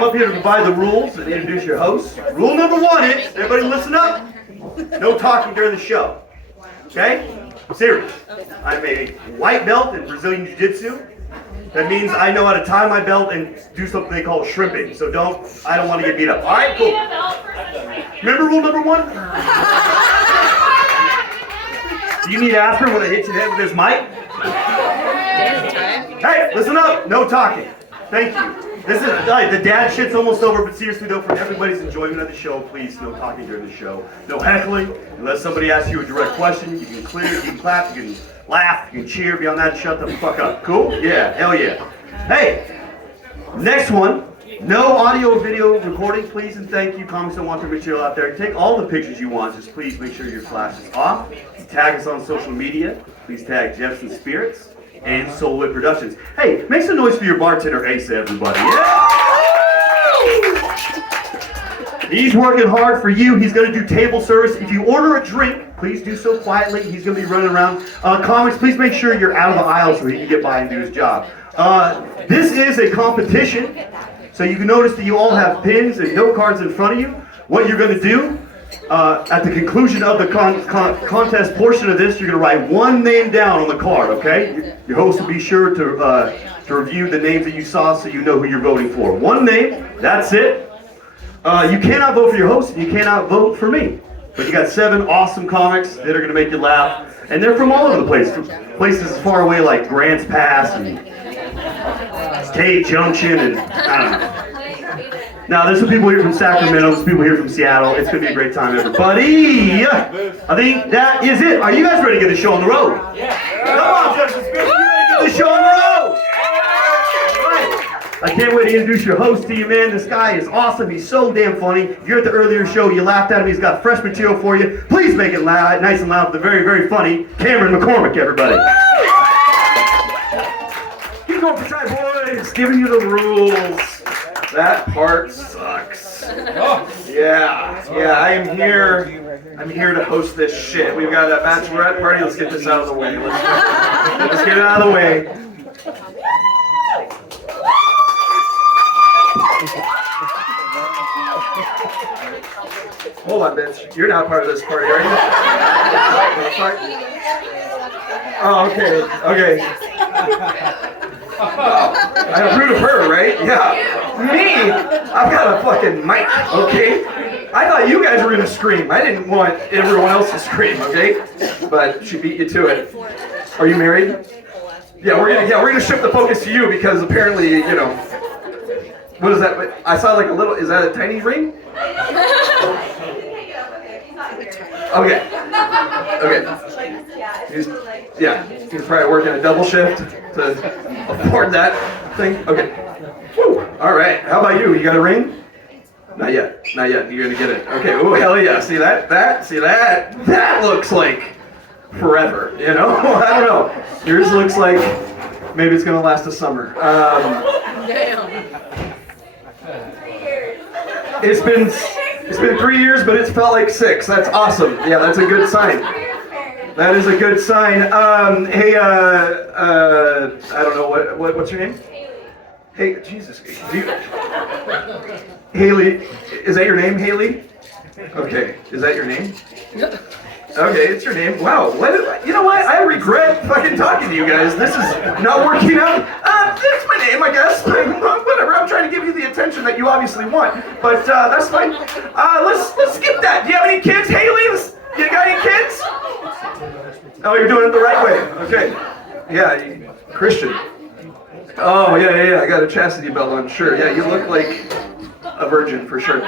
I'm up here to provide the rules and introduce your host. Rule number 1 is, everybody listen up, no talking during the show. Okay? I'm serious. I'm a white belt in Brazilian Jiu-Jitsu. That means I know how to tie my belt and do something they call shrimping. So I don't want to get beat up. All right, cool. Remember rule number 1? Do you need aspirin when I hit your head with this mic? Hey, listen up. No talking. Thank you. This is the dad shit's almost over, but seriously though, for everybody's enjoyment of the show, please, no talking during the show. No heckling. Unless somebody asks you a direct question, you can clear, you can clap, you can laugh, you can cheer. Beyond that, shut the fuck up. Cool? Yeah, hell yeah. Hey, next one. No audio or video recording, please and thank you. Comics don't want their material out there. Take all the pictures you want, just please make sure your flash is off. Tag us on social media. Please tag Jefferson Spirits and Soul Whip Productions. Hey, make some noise for your bartender Ace, everybody. Yeah! He's working hard for you. He's going to do table service. If you order a drink, please do so quietly. He's going to be running around. Comics, please make sure you're out of the aisle so he can get by and do his job. This is a competition, so you can notice that you all have pins and note cards in front of you. What you're going to do, at the conclusion of the contest portion of this, you're going to write one name down on the card, okay? Your host will be sure to review the names that you saw so you know who you're voting for. One name, that's it. You cannot vote for your host, and you cannot vote for me. But you got 7 awesome comics that are going to make you laugh. And they're from all over the place. Places as far away like Grants Pass and Tate Junction and I don't know. Now, there's some people here from Sacramento, there's people here from Seattle. It's going to be a great time, everybody. I think that is it. Are you guys ready to get the show on the road? Yeah. Come on, Jefferson Spirits, you ready to get the show on the road? I can't wait to introduce your host to you, man. This guy is awesome. He's so damn funny. If you're at the earlier show, you laughed at him. He's got fresh material for you. Please make it loud, nice and loud for the very, very funny Cameron McCormick, everybody. Keep going for Try Boys, giving you the rules. That part sucks. Yeah, I am here. I'm here to host this shit. We've got a bachelorette party. Let's get this out of the way. Let's get it out of the way. Hold on, bitch. You're not part of this party, are you? Oh, okay. I approve of her, right? Yeah. Me? I've got a fucking mic, okay? I thought you guys were gonna scream. I didn't want everyone else to scream, okay? But she beat you to it. Are you married? Yeah, we're gonna shift the focus to you because apparently, you know. What is that? I saw like a little. Is that a tiny ring? Okay. He's probably working a double shift to afford that thing. Okay. Woo. All right. How about you? You got a ring? Not yet. You're gonna get it. Okay. Oh hell yeah. See that? That looks like forever. You know? I don't know. Yours looks like maybe it's gonna last a summer. Damn. It's been 3 years, but it's felt like 6. That's awesome. Yeah, that's a good sign. That is a good sign. Hey, I don't know what's your name? Hey, Jesus. Haley, is that your name, Haley? Okay, is that your name? Okay, it's your name. Wow, you know what? I regret fucking talking to you guys. This is not working out. That's my name, I guess. Whatever. I'm trying to give you the attention that you obviously want, but that's fine. Let's skip that. Do you have any kids, Haley? You got any kids? Oh, you're doing it the right way. Okay. Yeah, Christian. Oh yeah. I got a chastity belt on. Sure. Yeah, you look like a virgin for sure.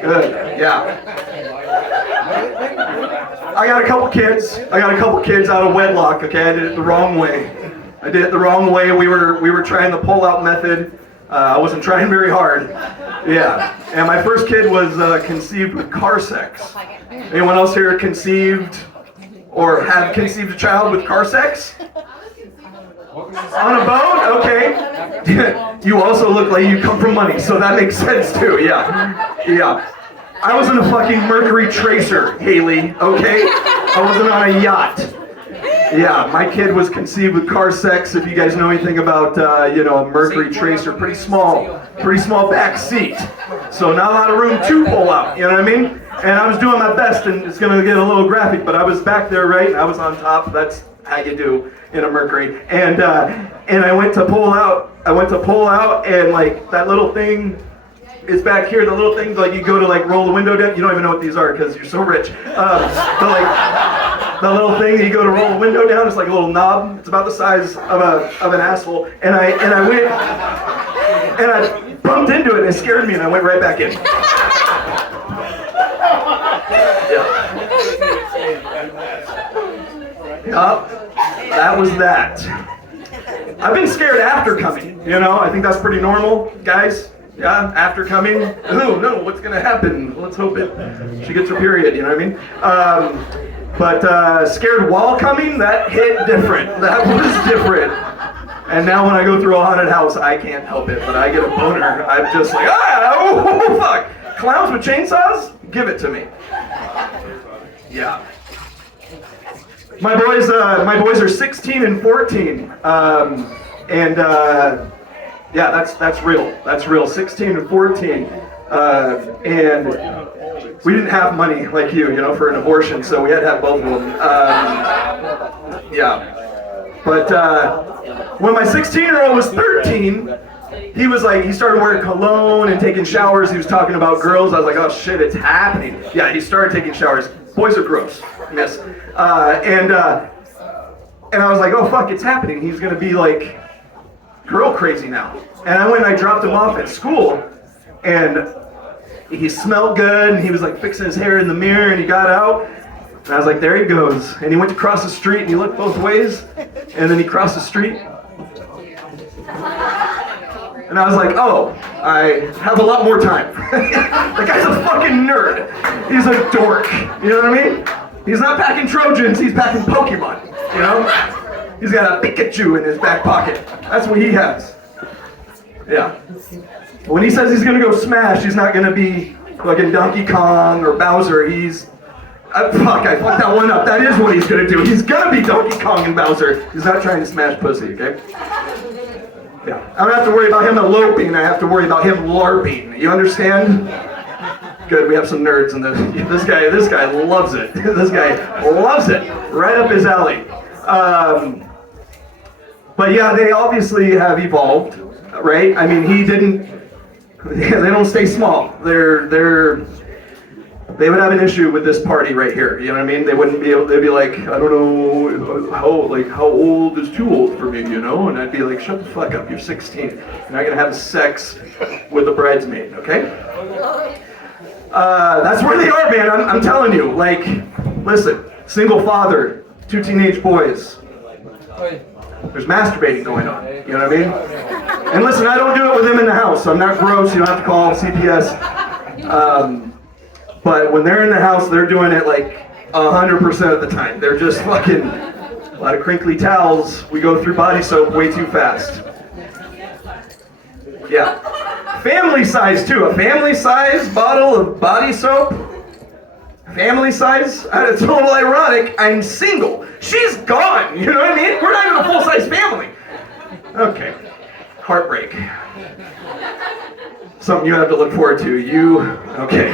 Good. Yeah. I got a couple kids out of wedlock. Okay, I did it the wrong way. We were trying the pull-out method. I wasn't trying very hard. Yeah. And my first kid was conceived with car sex. Anyone else here conceived or have conceived a child with car sex? On a boat? Okay. You also look like you come from money, so that makes sense too. Yeah. I wasn't a fucking Mercury Tracer, Haley, okay? I wasn't on a yacht. Yeah, my kid was conceived with car sex. If you guys know anything about, a Mercury Tracer, pretty small back seat. So not a lot of room to pull out, you know what I mean? And I was doing my best, and it's gonna get a little graphic, but I was back there, right? I was on top. That's how you do in a Mercury. And I went to pull out, and like that little thing is back here. The little things like you go to like roll the window down. You don't even know what these are because you're so rich. But like the little thing that you go to roll the window down, it's like a little knob. It's about the size of an asshole. And I went and I bumped into it, and it scared me, and I went right back in. Yup, that was that. I've been scared after coming, I think that's pretty normal, guys. Yeah, after coming, oh no, what's gonna happen? Let's hope she gets her period, you know what I mean? But scared while coming, that hit different. That was different. And now when I go through a haunted house, I can't help it, but I get a boner. I'm just like, oh fuck. Clowns with chainsaws? Give it to me. Yeah. My boys are 16 and 14. Yeah, that's real. That's real. 16 and 14. And we didn't have money like you, for an abortion, so we had to have both of them. Yeah. But when my 16-year-old was 13, he started wearing cologne and taking showers. He was talking about girls. I was like, oh shit, it's happening. Yeah, he started taking showers. Boys are gross, miss. And I was like, oh fuck, it's happening. He's gonna be like girl crazy now. And I went and I dropped him off at school, and he smelled good, and he was like fixing his hair in the mirror, and he got out, and I was like, there he goes. And he went to cross the street, and he looked both ways, and then he crossed the street. And I was like, oh, I have a lot more time. The guy's a fucking nerd. He's a dork. You know what I mean? He's not packing Trojans, he's packing Pokemon. He's got a Pikachu in his back pocket. That's what he has. Yeah. When he says he's gonna go smash, he's not gonna be fucking Donkey Kong or Bowser. I fucked that one up. That is what he's gonna do. He's gonna be Donkey Kong and Bowser. He's not trying to smash pussy, okay? Yeah. I don't have to worry about him eloping. I have to worry about him LARPing. You understand? Good, we have some nerds in this. This guy loves it. This guy loves it. Right up his alley. But yeah, they obviously have evolved, right? I mean, they don't stay small. They would have an issue with this party right here. You know what I mean? They wouldn't be able. They'd be like, I don't know how old is too old for me, And I'd be like, shut the fuck up. You're 16. You're not gonna have sex with a bridesmaid, okay? That's where they are, man. I'm telling you. Like, listen, single father, 2 teenage boys. There's masturbating going on. You know what I mean? And listen, I don't do it with them in the house. So I'm not gross. You don't have to call CPS. But when they're in the house, they're doing it like 100% of the time. They're just fucking a lot of crinkly towels. We go through body soap way too fast. Yeah. Family size too. A family size bottle of body soap. Family size. It's a little ironic. I'm single. She's gone. You know what I mean? We're not even a full-size family. Okay. Heartbreak. Something you have to look forward to. Okay.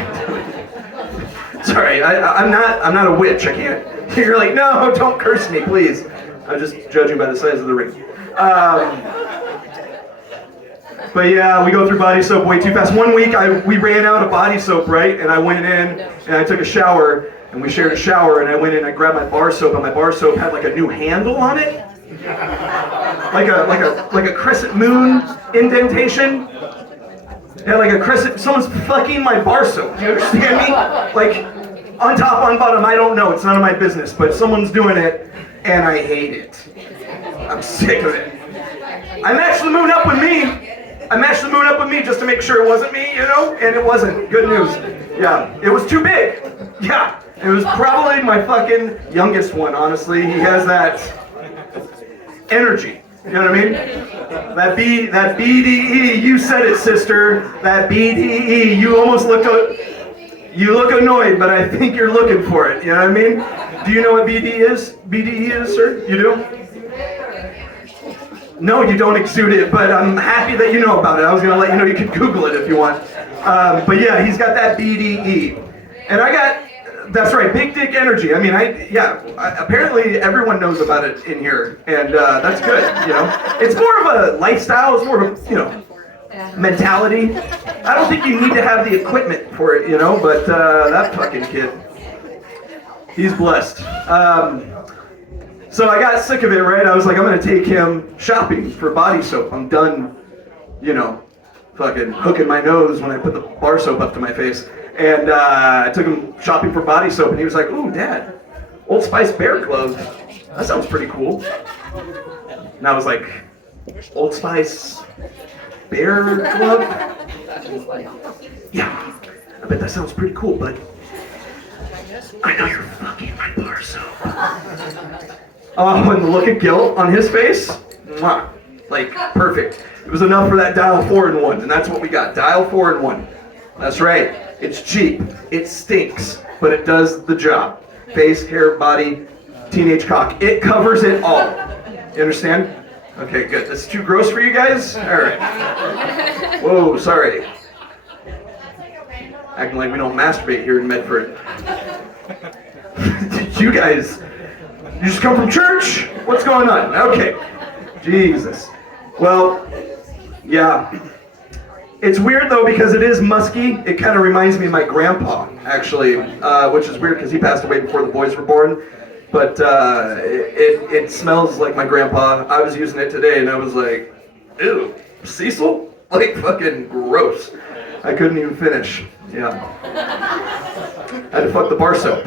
Sorry, I'm not a witch. I can't. You're like, no, don't curse me, please. I'm just judging by the size of the ring. But yeah, we go through body soap way too fast. One week, we ran out of body soap, right? And I went in and I took a shower, and we shared a shower. And I went in and I grabbed my bar soap, and my bar soap had like a new handle on it, like a crescent moon indentation. Yeah, like a crescent. Someone's fucking my bar soap. Do you understand me? Like, on top, on bottom, I don't know. It's none of my business. But someone's doing it, and I hate it. I'm sick of it. I matched the moon up with me just to make sure it wasn't me, and it wasn't. Good news. Yeah, it was too big. Yeah, it was probably my fucking youngest one, honestly. He has that energy. You know what I mean? That BDE, you said it, sister. That BDE, you almost look annoyed, but I think you're looking for it. You know what I mean? Do you know what BDE is, sir? You do? No, you don't exude it, but I'm happy that you know about it. I was going to let you know you could Google it if you want. But yeah, he's got that BDE. And I got, that's right, big dick energy. I mean, apparently everyone knows about it in here, and that's good, you know. It's more of a lifestyle, it's more of a, you know, mentality. I don't think you need to have the equipment for it, you know, but that fucking kid, he's blessed. So I got sick of it, right? I was like, I'm gonna take him shopping for body soap. I'm done, you know, fucking hooking my nose when I put the bar soap up to my face. And I took him shopping for body soap, and he was like, ooh, Dad, Old Spice Bear Glove. That sounds pretty cool. And I was like, Old Spice Bear Glove? Yeah, I bet that sounds pretty cool, bud. I know you're fucking my bar soap. Oh, and the look of guilt on his face, mwah, like perfect. It was enough for that Dial 4-in-1, and that's what we got, Dial 4-in-1. That's right, it's cheap, it stinks, but it does the job. Face, hair, body, teenage cock, it covers it all. You understand? Okay, good. That's too gross for you guys? All right. Whoa, sorry. Acting like we don't masturbate here in Medford. You guys, you just come from church? What's going on? Okay. Jesus. Well, yeah. It's weird though because it is musky. It kind of reminds me of my grandpa, actually, which is weird because he passed away before the boys were born. But it smells like my grandpa. I was using it today and I was like, ew, Cecil? Like fucking gross. I couldn't even finish. Yeah. I had to fuck the bar soap.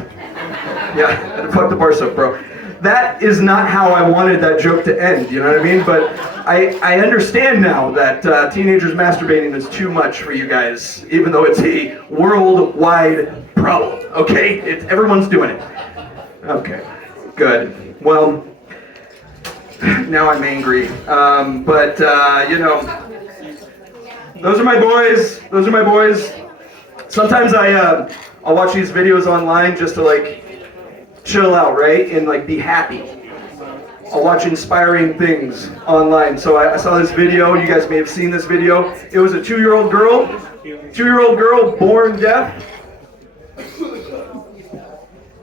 Yeah, I had to fuck the bar soap, bro. That is not how I wanted that joke to end, you know what I mean? But I understand now that teenagers masturbating is too much for you guys, even though it's a worldwide problem, okay? Everyone's doing it. Okay, good. Well, now I'm angry. You know, those are my boys. Those are my boys. Sometimes I'll watch these videos online just to like chill out, right? And like be happy. I'll watch inspiring things online. So I saw this video, you guys may have seen this video. It was a 2-year-old girl born deaf.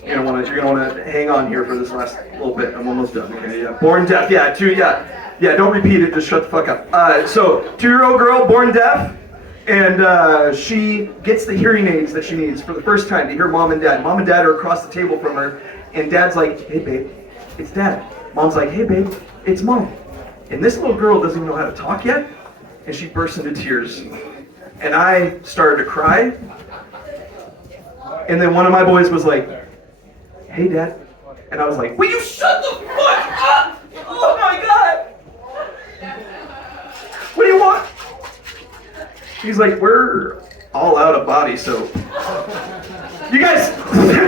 You're gonna wanna hang on here for this last little bit. I'm almost done. Okay, yeah. Born deaf, yeah, don't repeat it, just shut the fuck up. So 2-year-old girl born deaf. And she gets the hearing aids that she needs for the first time to hear mom and dad. Mom and dad are across the table from her, and dad's like, hey babe, it's dad. Mom's like, hey babe, it's mom. And this little girl doesn't even know how to talk yet, and she bursts into tears. And I started to cry, and then one of my boys was like, hey dad. And I was like, will you shut the fuck up? Oh my God. What do you want? He's like, we're all out of body soap. You guys,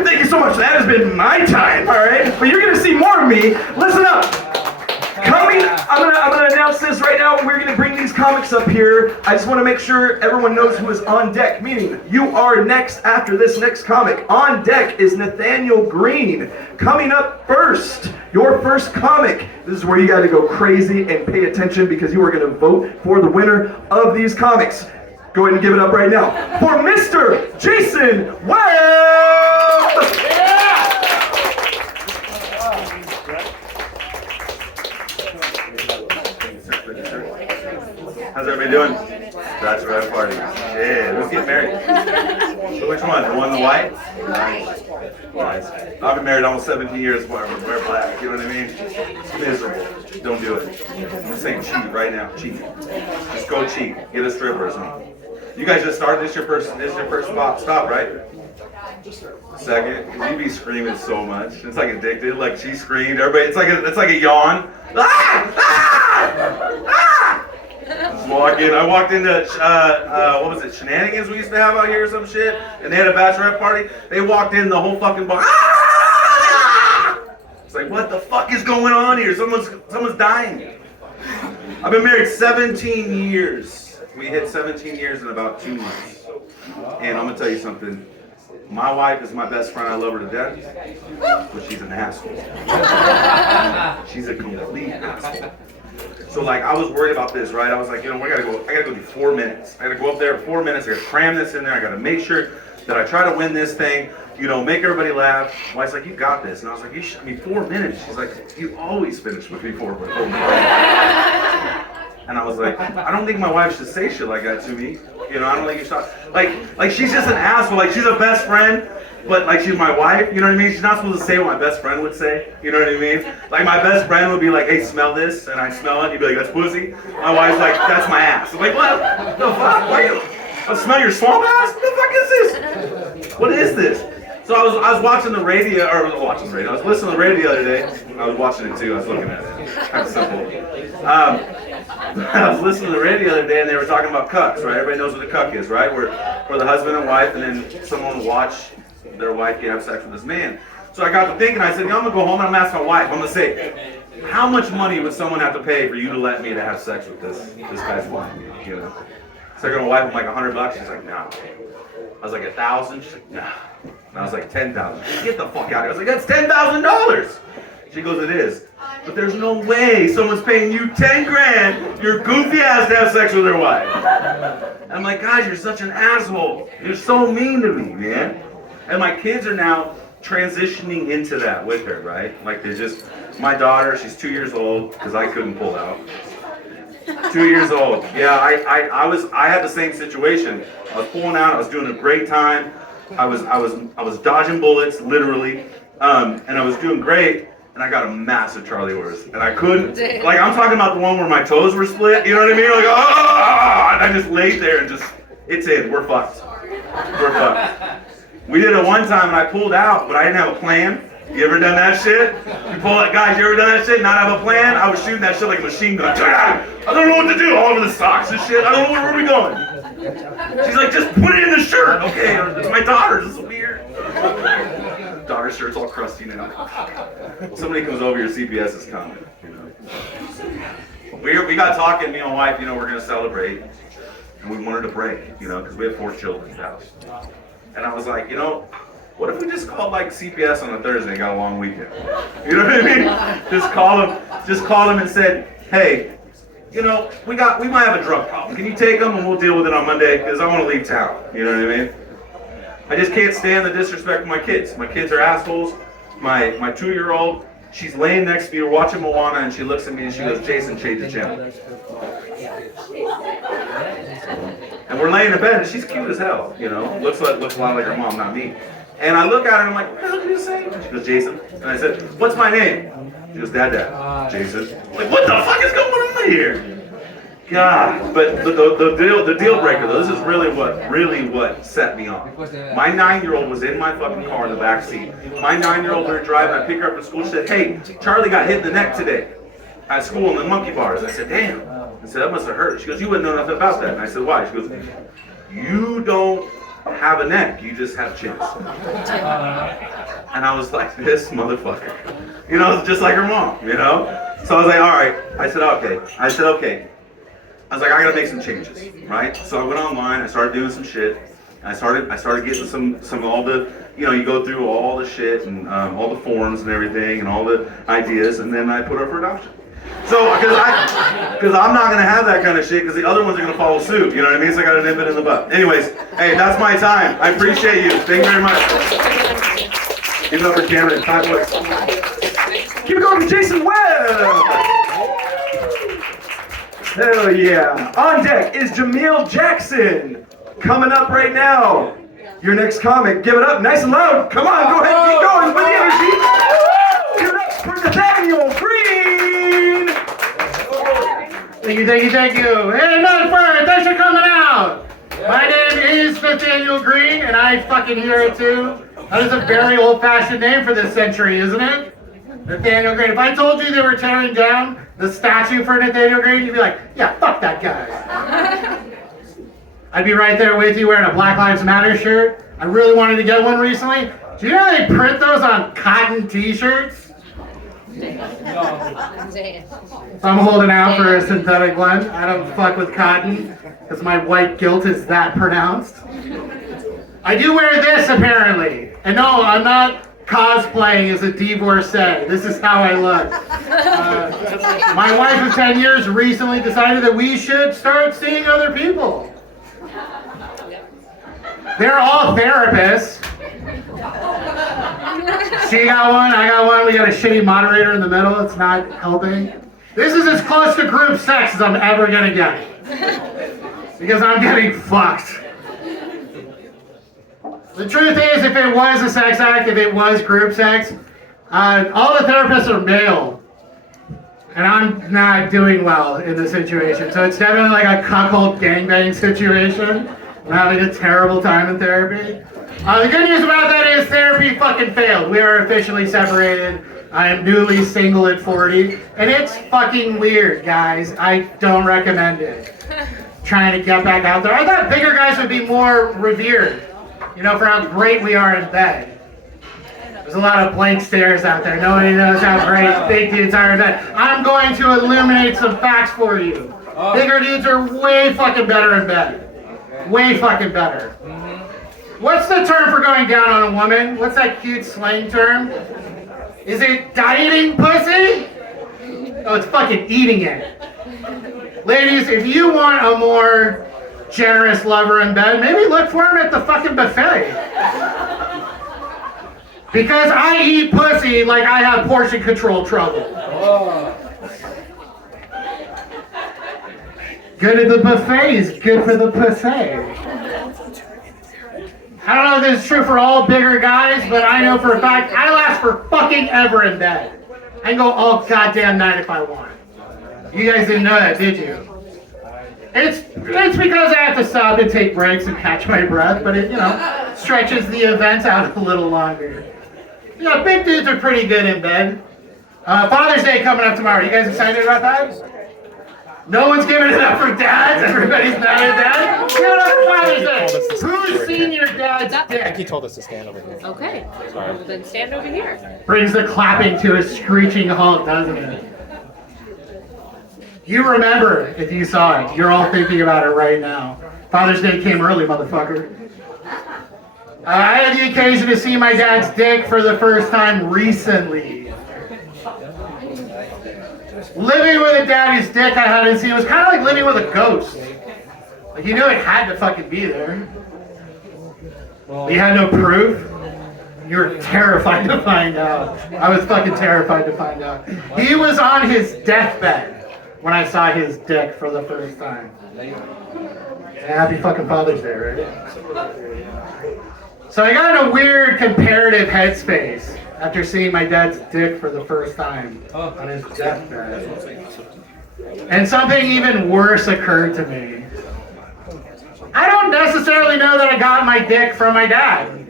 thank you so much. That has been my time, all right? But you're gonna see more of me. Listen up. I'm gonna announce this right now. We're gonna bring these comics up here. I just want to make sure everyone knows who is on deck. Meaning, you are next after this next comic. On deck is Nathaniel Green. Coming up first, your first comic. This is where you got to go crazy and pay attention because you are gonna vote for the winner of these comics. Go ahead and give it up right now for Mr. Jason Webb! Yeah! How's everybody doing? Bachelorette party. Yeah, let's get married. So which one? The one in the white? Nice. I've been married almost 17 years. Wear black. You know what I mean? It's miserable. Don't do it. I'm saying cheat right now. Cheat. Just go cheat. Get a stripper or something. You guys just started. This is your first stop, right? Second. You be screaming so much. It's like addicted. Like she screamed. Everybody. It's like a yawn. Ah! Ah! Ah! Just I walked into what was it? Shenanigans we used to have out here or some shit, and they had a bachelorette party. They walked in, the whole fucking bar. Ah! It's like, what the fuck is going on here? Someone's dying. I've been married 17 years. We hit 17 years in about 2 months. And I'm gonna tell you something. My wife is my best friend. I love her to death, but she's an asshole. She's a complete asshole. So like I was worried about this, right? I was like, I gotta go do 4 minutes. I gotta go up there 4 minutes, I gotta cram this in there, I gotta make sure that I try to win this thing, make everybody laugh. My wife's like, you got this. And I was like, 4 minutes. She's like, you always finish with me 4 minutes. And I was like, I don't think my wife should say shit like that to me. I don't think you should. Like she's just an asshole. Like she's a best friend, but like she's my wife. You know what I mean? She's not supposed to say what my best friend would say. You know what I mean? Like my best friend would be like, hey, smell this, and I smell it. You'd be like, that's pussy. My wife's like, that's my ass. I'm like, what the fuck? Why you? I smell your swamp ass? What the fuck is this? What is this? So I was watching the radio, I was listening to the radio the other day. I was watching it too. I was looking at it. Kind of simple. I was listening to the radio the other day, and they were talking about cucks, right? Everybody knows what a cuck is, right? Where the husband and wife, and then someone will watch their wife have sex with this man. So I got to thinking, I said, I'm gonna go home and I'm gonna ask my wife. I'm gonna say, how much money would someone have to pay for you to let me to have sex with this guy's wife? So I go to my wife, I'm like $100. She's like, no. I was like 1,000. She's like, no. And I was like 10,000. Get the fuck out of here. I was like, that's $10,000. She goes, it is. But there's no way someone's paying you 10 grand, your goofy ass, to have sex with their wife. And I'm like, God, you're such an asshole. You're so mean to me, man. And my kids are now transitioning into that with her, right? Like my daughter, she's 2 years old, because I couldn't pull out. 2 years old. Yeah, I had the same situation. I was pulling out, I was doing a great time. I was dodging bullets, literally. And I was doing great. And I got a massive Charlie horse, and I couldn't, like I'm talking about the one where my toes were split, you know what I mean? Like, oh, and I just laid there and it's in, we're fucked. We're fucked. We did it one time and I pulled out, but I didn't have a plan. You ever done that shit? Guys, you ever done that shit, not have a plan? I was shooting that shit like a machine gun. I don't know what to do, all over the socks and shit, I don't know where are we going. She's like, just put it in the shirt. Okay, it's my daughter's, this is weird. Daughter's shirt's all crusty now. Somebody comes over, your CPS is coming. We got talking, me and my wife, we're gonna celebrate, and we wanted to break, because we have 4 children in the house. And I was like, what if we just called like CPS on a Thursday and got a long weekend? You know what I mean? Just called them and said, hey, we might have a drug problem. Can you take them and we'll deal with it on Monday? Because I want to leave town. You know what I mean? I just can't stand the disrespect of my kids. My kids are assholes. My 2-year-old, she's laying next to me, we're watching Moana, and she looks at me and she goes, Jason, change the channel. And we're laying in bed, and she's cute as hell, looks a lot like her mom, not me. And I look at her and I'm like, what the hell did you say? She goes, Jason. And I said, what's my name? She goes, Dad. Jason. I'm like, what the fuck is going on here? God, but the deal breaker though, this is really what set me off. My 9-year-old was in my fucking car in the back seat. My 9-year-old, we were driving, I picked her up at school, she said, hey, Charlie got hit in the neck today at school in the monkey bars. I said, damn. I said, that must have hurt. She goes, you wouldn't know nothing about that. And I said, why? She goes, you don't have a neck, you just have chins. And I was like, this motherfucker. Just like her mom, So I was like, all right. I said, okay. I was like, I gotta make some changes, right? So I went online, I started doing some shit. I started getting some all the, you go through all the shit and all the forms and everything and all the ideas, and then I put her for adoption. So, because I'm not gonna have that kind of shit, because the other ones are gonna follow suit, you know what I mean? So I gotta nip it in the butt. Anyways, hey, that's my time. I appreciate you. Thank you very much. Give it up for Cameron. 5 points. Keep it going for Jason Webb. Hell yeah. On deck is Jameel Jackson. Coming up right now. Your next comic. Give it up nice and loud. Come on, go ahead and keep going with the energy. Give it up for Nathaniel Green. Thank you. Hey, motherfucker, thanks for coming out. My name is Nathaniel Green, and I fucking hear it too. That is a very old-fashioned name for this century, isn't it? Nathaniel Green. If I told you they were tearing down the statue for Nathaniel Green, you'd be like, yeah, fuck that guy. I'd be right there with you wearing a Black Lives Matter shirt. I really wanted to get one recently. Do you know they print those on cotton t-shirts? So I'm holding out for a synthetic one. I don't fuck with cotton because my white guilt is that pronounced. I do wear this apparently. And no, I'm not cosplaying as a divorcee. This is how I look. My wife of 10 years recently decided that we should start seeing other people. They're all therapists. She got one, I got one, we got a shitty moderator in the middle, it's not helping. This is as close to group sex as I'm ever gonna get. Because I'm getting fucked. The truth is, if it was a sex act, if it was group sex, all the therapists are male. And I'm not doing well in the situation. So it's definitely like a cuckold gangbang situation. I'm having a terrible time in therapy. The good news about that is therapy fucking failed. We are officially separated. I am newly single at 40. And it's fucking weird, guys. I don't recommend it. Trying to get back out there. I thought bigger guys would be more revered. You know, for how great we are in bed. There's a lot of blank stares out there. Nobody knows how great big dudes are in bed. I'm going to illuminate some facts for you. Bigger dudes are way fucking better in bed. Way fucking better. What's the term for going down on a woman? What's that cute slang term? Is it dieting pussy? Oh, it's fucking eating it. Ladies, if you want a more generous lover in bed, maybe look for him at the fucking buffet. Because I eat pussy like I have portion control trouble. Good at the buffet is good for the pussy. I don't know if this is true for all bigger guys, but I know for a fact I last for fucking ever in bed. I can go all goddamn night if I want. You guys didn't know that, did you? It's because I have to stop and take breaks and catch my breath, but it, you know, stretches the event out a little longer. You know, big dudes are pretty good in bed. Father's Day coming up tomorrow. You guys excited about that? No one's giving it up for dads. Everybody's mad at dad. Give it up for Father's Day. Who's seen your dad's I dick? He told us to stand over here. Okay. Well, then stand over here. Brings the clapping to a screeching halt, doesn't it? You remember if you saw it. You're all thinking about it right now. Father's Day came early, motherfucker. I had the occasion to see my dad's dick for the first time recently. Living with a daddy's dick I hadn't seen was kind of like living with a ghost. Like you knew it had to fucking be there. But you had no proof. You were terrified to find out. I was fucking terrified to find out. He was on his deathbed when I saw his dick for the first time. Happy fucking Father's Day, right? So I got in a weird comparative headspace after seeing my dad's dick for the first time on his deathbed. And something even worse occurred to me. I don't necessarily know that I got my dick from my dad.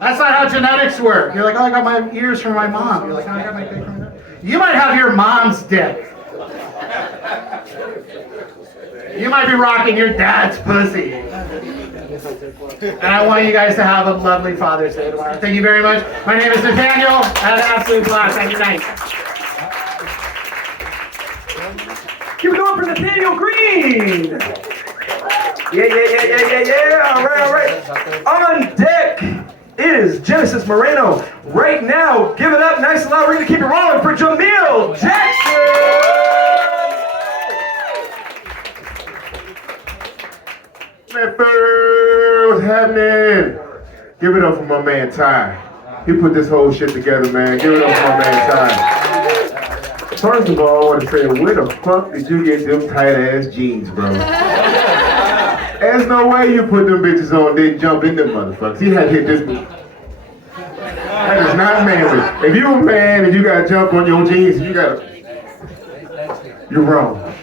That's not how genetics work. You're like, oh, I got my ears from my mom. You're like, oh, I got my dick from my dad. You might have your mom's dick. You might be rocking your dad's pussy. And I want you guys to have a lovely Father's Day tomorrow. Thank you very much. My name is Nathaniel. I had an absolute blast. Have a good night. Keep it going for Nathaniel Green. Yeah. All right. On deck is Genesis Moreno. Right now, give it up nice and loud. We're going to keep it rolling for Jamil Jackson. What's happening? Give it up for my man Ty. He put this whole shit together, man. Give it up for my man Ty. First of all, I want to say, where the fuck did you get them tight ass jeans, bro? There's no way you put them bitches on, then jump in them motherfuckers. He had hit this move. That is not manly. If you a man and you gotta jump on your jeans, you're wrong.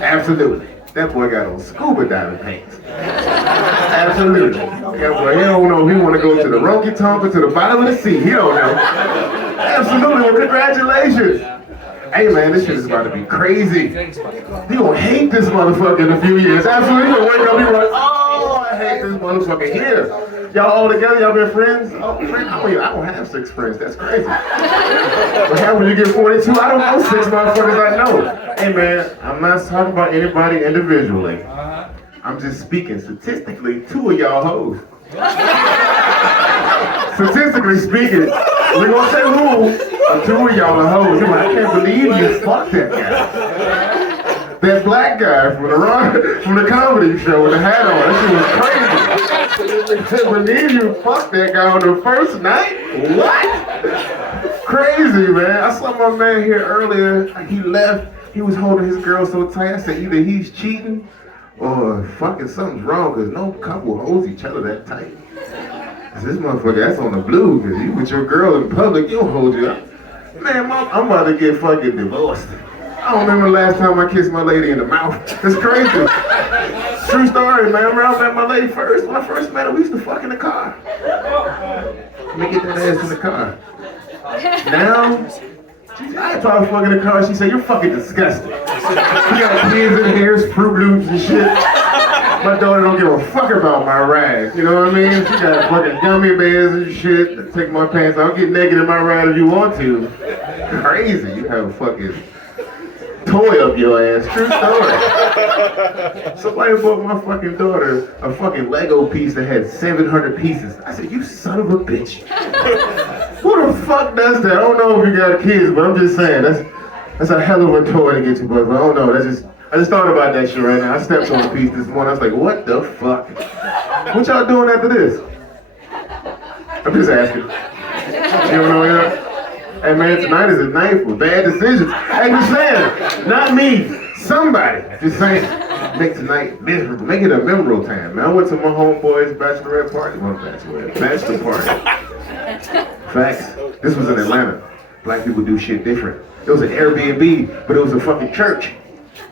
Absolutely. That boy got on scuba diving pants. Absolutely. That boy, he don't know if he want to go to the Ronky Tonk or to the bottom of the sea. He don't know. Absolutely. Well, congratulations. Hey, man, this shit is about to be crazy. He gonna hate this motherfucker in a few years. Absolutely. He gonna wake up and be like, oh, I hate this motherfucker here. Y'all all together? Y'all been friends? Oh, friends? I don't have 6 friends. That's crazy. What happens when you get 42? I don't know 6 motherfuckers I know. Hey, man, I'm not talking about anybody individually. I'm just speaking statistically, 2 of y'all hoes. Statistically speaking, we're gonna say who, but 2 of y'all are hoes. I'm like, I can't believe you fucked that guy. That black guy from the comedy show with the hat on, that shit was crazy. I can't believe you fucked that guy on the first night? What? Crazy, man. I saw my man here earlier. He left. He was holding his girl so tight. I said, either he's cheating or fucking something's wrong, because no couple holds each other that tight. This motherfucker, that's on the blue, because you with your girl in public, you don't hold you up. Man, I'm about to get fucking divorced. I don't remember the last time I kissed my lady in the mouth. It's crazy. True story, man. Remember I met my lady first. When I first met her, we used to fuck in the car. Let me get that ass in the car. Now, I try to fuck in the car, she said, you're fucking disgusting. You got kids in here, Fruit Loops and shit. My daughter don't give a fuck about my ride, you know what I mean? She got fucking gummy bears and shit. Take my pants off, get naked in my ride if you want to. Crazy, you have a fucking toy up your ass. True story. Somebody bought my fucking daughter a fucking Lego piece that had 700 pieces. I said, you son of a bitch. Who the fuck does that? I don't know if you got kids, but I'm just saying, that's a hell of a toy to get you, but I don't know, I just thought about that shit right now. I stepped on a piece this morning, I was like, what the fuck? What y'all doing after this? I'm just asking. You don't know yet? Hey man, tonight is a night for bad decisions. Hey, just saying, not me, somebody. Just saying, make tonight miserable, make it a memorable time. Man, I went to my homeboy's bachelorette party, bachelor party. Facts. This was in Atlanta. Black people do shit different. It was an Airbnb, but it was a fucking church.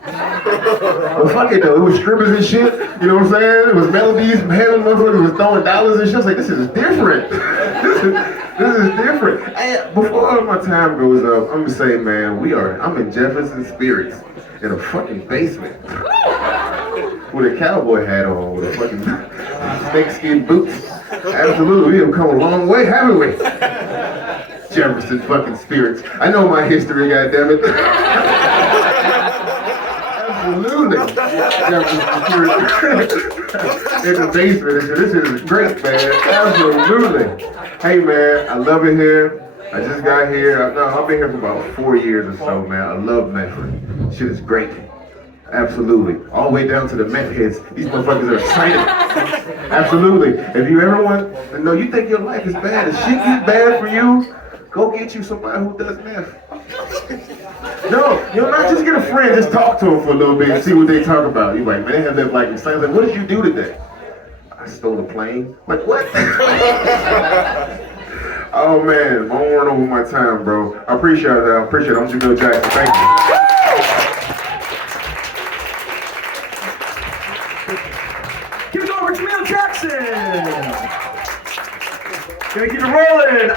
Well, fuck it though. It was strippers and shit. You know what I'm saying? It was melodies from heaven. Motherfuckers was throwing dollars and shit. I was like, this is different. This is different. Hey, before my time goes up, I'm gonna say, man, I'm in Jefferson spirits in a fucking basement with a cowboy hat on, with a fucking snakeskin boots. Absolutely, we have come a long way, haven't we? Jefferson fucking spirits. I know my history, goddammit. Absolutely. Jefferson spirits. In the basement. This is great, man. Absolutely. Hey, man, I love it here. I just got here. I've been here for about 4 years or so, man. I love Medford. Shit is great. Absolutely. All the way down to the meth heads. These motherfuckers are excited. Absolutely. If you ever want to know, you think your life is bad, if shit gets bad for you, go get you somebody who does meth. No, not just get a friend, just talk to them for a little bit and see what they talk about. You're like, man, they have that like excited. Like, what did you do today? I stole a plane. Like, what? Oh man, I don't run over my time, bro. I appreciate that. I appreciate it. I'm Jamil Jackson. Thank you. Give it over to Jamil Jackson! Gonna keep it rolling!